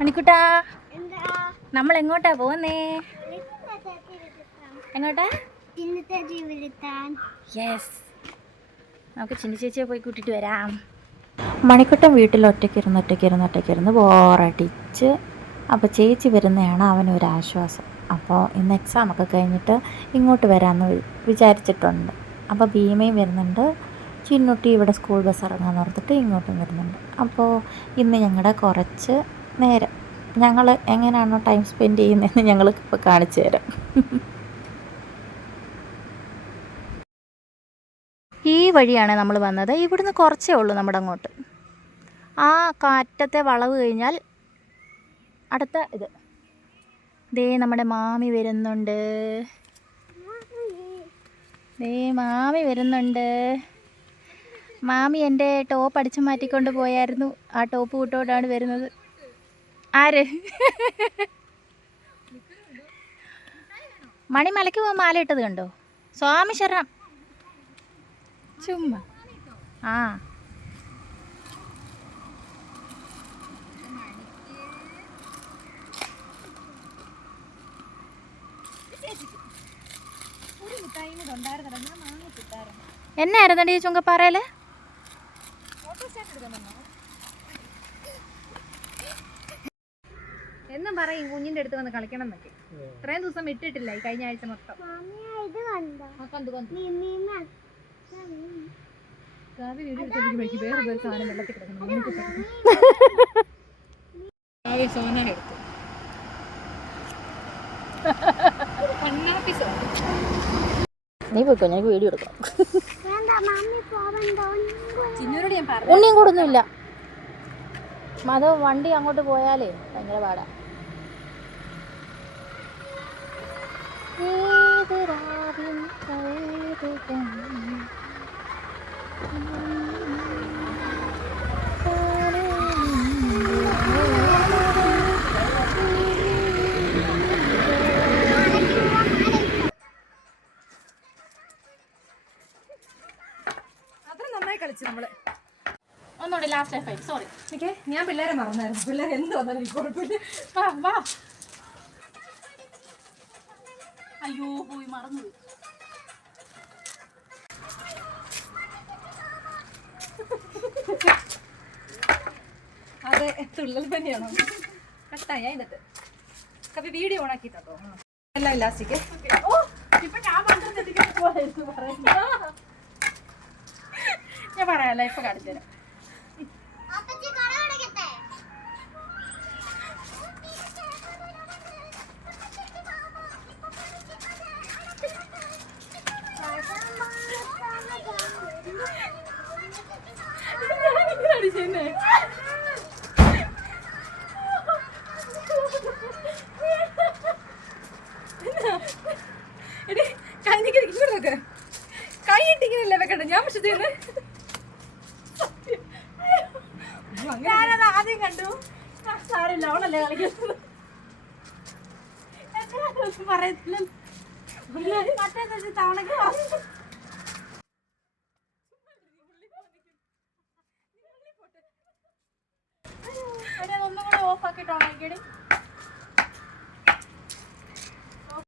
മണിക്കുട്ടാ, നമ്മൾ എങ്ങോട്ടാ പോകുന്നേ? എങ്ങോട്ടാ? യെസ്, നമുക്ക് ചിന്നി ചേച്ചിയെ പോയി കൂട്ടിയിട്ട് വരാം. മണിക്കുട്ടൻ വീട്ടിൽ ഒറ്റയ്ക്കിരുന്ന് ബോറടിച്ച്. അപ്പോൾ ചേച്ചി വരുന്നതാണ് അവനൊരാശ്വാസം. അപ്പോൾ ഇന്ന് എക്സാമൊക്കെ കഴിഞ്ഞിട്ട് ഇങ്ങോട്ട് വരാമെന്ന് വിചാരിച്ചിട്ടുണ്ട്. അപ്പോൾ ഭീമയും വരുന്നുണ്ട്, ചിന്നുട്ടി ഇവിടെ സ്കൂൾ ബസ് ഇറങ്ങാമെന്ന് ഓർത്തിട്ട് ഇങ്ങോട്ടും വരുന്നുണ്ട്. അപ്പോൾ ഇന്ന് ഞങ്ങളുടെ കുറച്ച് നേരം ഞങ്ങൾ എങ്ങനെയാണോ ടൈം സ്പെൻഡ് ചെയ്യുന്നതെന്ന് ഞങ്ങൾക്ക് ഇപ്പോൾ കാണിച്ചു തരാം. ഈ വഴിയാണ് നമ്മൾ വന്നത്. ഇവിടുന്ന് കുറച്ചേ ഉള്ളൂ നമ്മുടെ അങ്ങോട്ട്. ആ കാറ്റത്തെ വളവ് കഴിഞ്ഞാൽ അടുത്ത ഇത്. ദേ നമ്മുടെ മാമി വരുന്നുണ്ട്. മാമി എൻ്റെ ടോപ്പ് അടിച്ചു മാറ്റിക്കൊണ്ട് പോയായിരുന്നു. ആ ടോപ്പ് വിട്ടോണ്ടാണ് വരുന്നത്. ആര്? മണിമലയ്ക്ക് പോകാൻ മാല ഇട്ടത് കണ്ടോ? സ്വാമി ശരണം. ചുമ്മാ ആ എന്നായിരുന്നടി ചുങ്കപ്പാറയില്? എന്നും പറയും കുഞ്ഞിന്റെ അടുത്ത് വന്ന് കളിക്കണം എന്നൊക്കെ. ഇത്രയും ദിവസം ഇട്ടിട്ടില്ല ഈ കഴിഞ്ഞ ആഴ്ച മൊത്തം. വേറെ സാധനം വെള്ളത്തിൽ കിടക്കണം. സോന എടുത്തു നീ പോയിക്കോ, ഞങ്ങൾക്ക് വീഡിയോ എടുക്കാം. ഉണ്ണിയും കൂടൊന്നുമില്ല. അത് വണ്ടി അങ്ങോട്ട് പോയാലേ ഭയങ്കര പാടാ. ഒന്നുകൂടി ലാസ്റ്റ് ഫൈറ്റ്. സോറി, ഞാൻ പിള്ളേരെ മറന്നായിരുന്നു. പിള്ളേർ എന്ത് വന്നാലും കുഴപ്പമില്ല. അയ്യോ പോയി മറന്നു. അതെ, തുള്ളൽ തന്നെയാണോ? കട്ടായി അതിനകത്ത്. കപ്പി വീഡിയോ ഓണാക്കി തട്ടോ. എല്ലാം ഇലാസ്റ്റിക്. ഞാൻ പറയാലോ, ഇപ്പൊ കാണിച്ചു തരാം. കൈ ഇട്ടിങ്ങനല്ലേ വെക്കണ്ട. ഞാൻ പക്ഷെ ഞാനത് ആദ്യം കണ്ടു. സാരില്ല, അവളല്ലേ കളിക്കുന്നത്. പറയത്തില്ല മറ്റേ തവണക്ക് ഒന്നും കൂടെ ഓഫ് ആക്കിയിട്ട് ഓണാക്കിയടി.